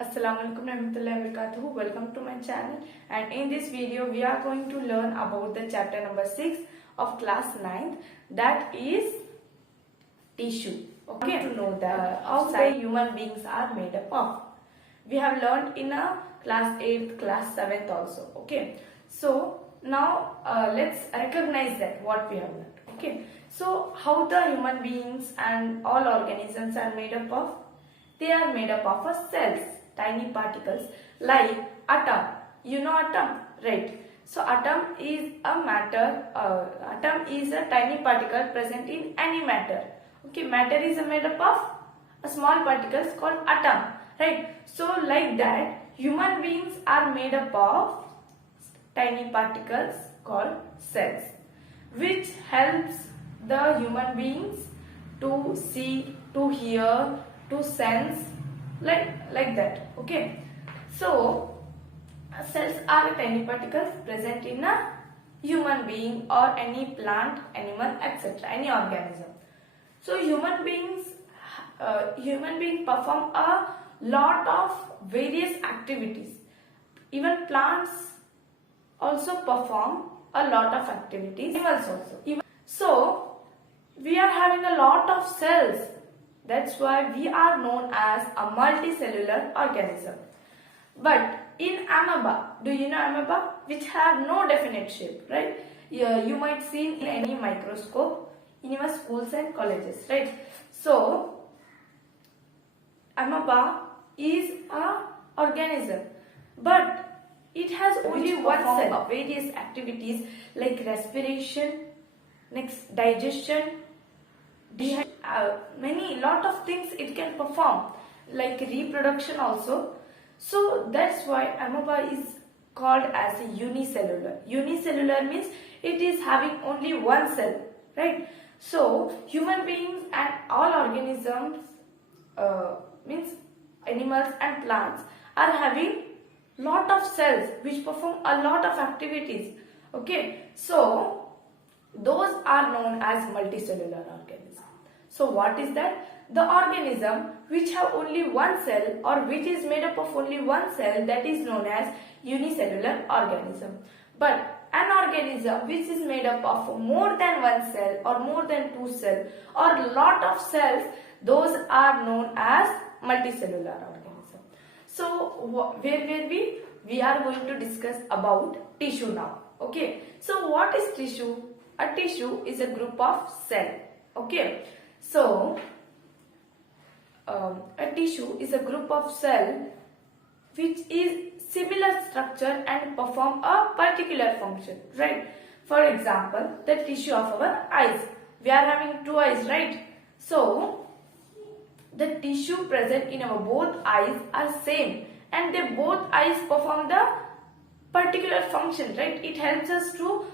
Assalamualaikum warahmatullahi wabarakatuh. Welcome to my channel, and in this video we are going to learn about the chapter number 6 of class 9th, that is tissue. Okay, to know that outside human beings are made up of. We have learned in a class 8th, class 7th also. Okay, so now let's recognize that what we have learned. Okay, so how the human beings and all organisms are made up of? They are made up of cells, tiny particles like atom. You know atom, right? So atom is a matter. Atom is a tiny particle present in any matter. Okay, matter is made up of a small particles called atom, right? So like that, human beings are made up of tiny particles called cells, which helps the human beings to see, to hear, to sense, like that. Okay, so cells are tiny particles present in a human being or any plant, animal, etc., any organism. So human beings perform a lot of various activities. Even plants also perform a lot of activities. Animals also. So we are having a lot of cells. That's why we are known as a multicellular organism. But in amoeba, do you know amoeba? Which have no definite shape, right? You might see in any microscope in your schools and colleges, right? So amoeba is a organism, but it has only one cell of various activities like respiration, next digestion, lot of things it can perform, like reproduction also. So that's why amoeba is called as a unicellular. Unicellular means it is having only one cell, right? So human beings and all organisms, means animals and plants, are having lot of cells which perform a lot of activities. Okay, so those are known as multicellular organisms. So what is that? The organism which have only one cell or which is made up of only one cell, that is known as unicellular organism. But an organism which is made up of more than one cell or more than two cells or lot of cells, those are known as multicellular organism. So where were we? We are going to discuss about tissue now. Okay. So what is tissue? A tissue is a group of cell. Okay. So a tissue is a group of cell which is similar structure and perform a particular function, right? For example, the tissue of our eyes. We are having two eyes, right? So the tissue present in our both eyes are same, and they both eyes perform the particular function, right? It helps us to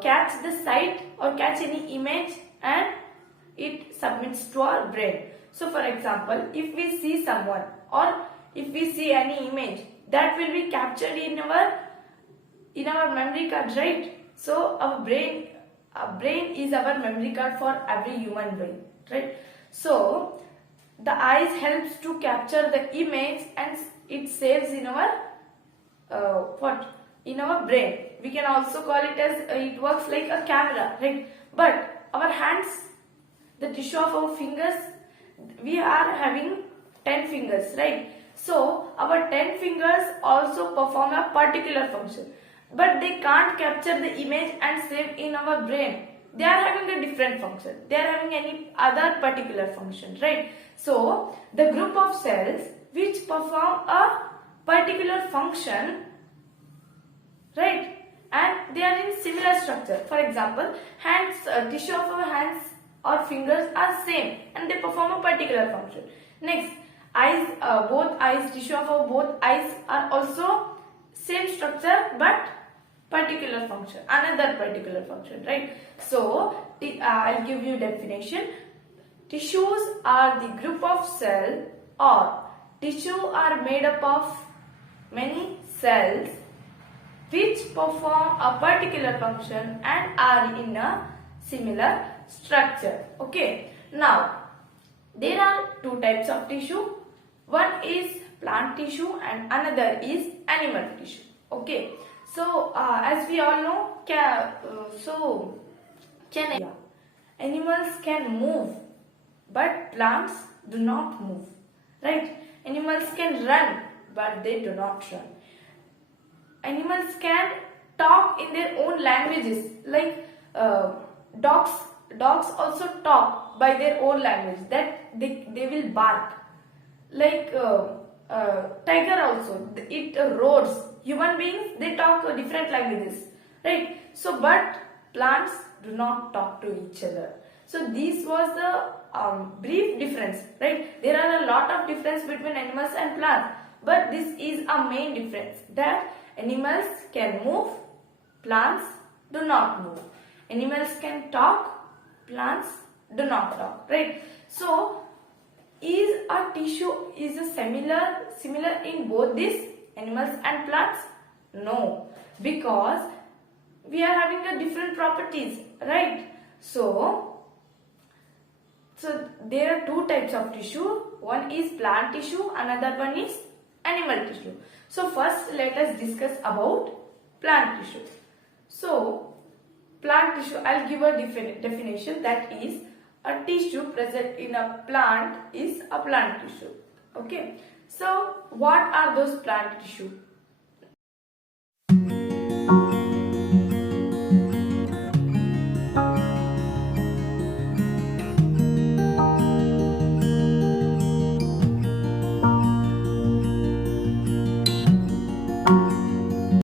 catch the sight or catch any image, and it submits to our brain. So for example, if we see someone or if we see any image, that will be captured in our memory card, right? So our brain is our memory card for every human being, right? So the eyes helps to capture the image and it saves in our in our brain. We can also call it as it works like a camera, right? But our hands, the tissue of our fingers, we are having 10 fingers, right? So our 10 fingers also perform a particular function, but they can't capture the image and save in our brain. They are having a different function. They are having any other particular function, right? So the group of cells which perform a particular function, right, and they are in similar structure. For example, hands, tissue of our hands or fingers are same and they perform a particular function. Next, eyes, both eyes, tissue of our both eyes are also same structure but particular function, another particular function, right? So I'll give you definition. Tissues are the group of cell, or tissue are made up of many cells which perform a particular function and are in a similar structure. Okay. Now, there are two types of tissue. One is plant tissue and another is animal tissue. Okay, so as we all know, animals can move, but plants do not move, right? Animals can run, but they do not run. Animals can talk in their own languages, like dogs. Dogs also talk by their own language, that they will bark. Like tiger also, it roars. Human beings, they talk different languages, right? So but plants do not talk to each other. So this was the brief difference, right? There are a lot of difference between animals and plants, but this is a main difference, that animals can move, plants do not move. Animals can talk, plants do not talk, right? So is a tissue is a similar in both these animals and plants? No, because we are having a different properties, right? So there are two types of tissue. One is plant tissue, another one is animal tissue. So first let us discuss about plant tissue. So plant tissue, I'll give a definition, that is a tissue present in a plant is a plant tissue. Okay, so what are those plant tissue?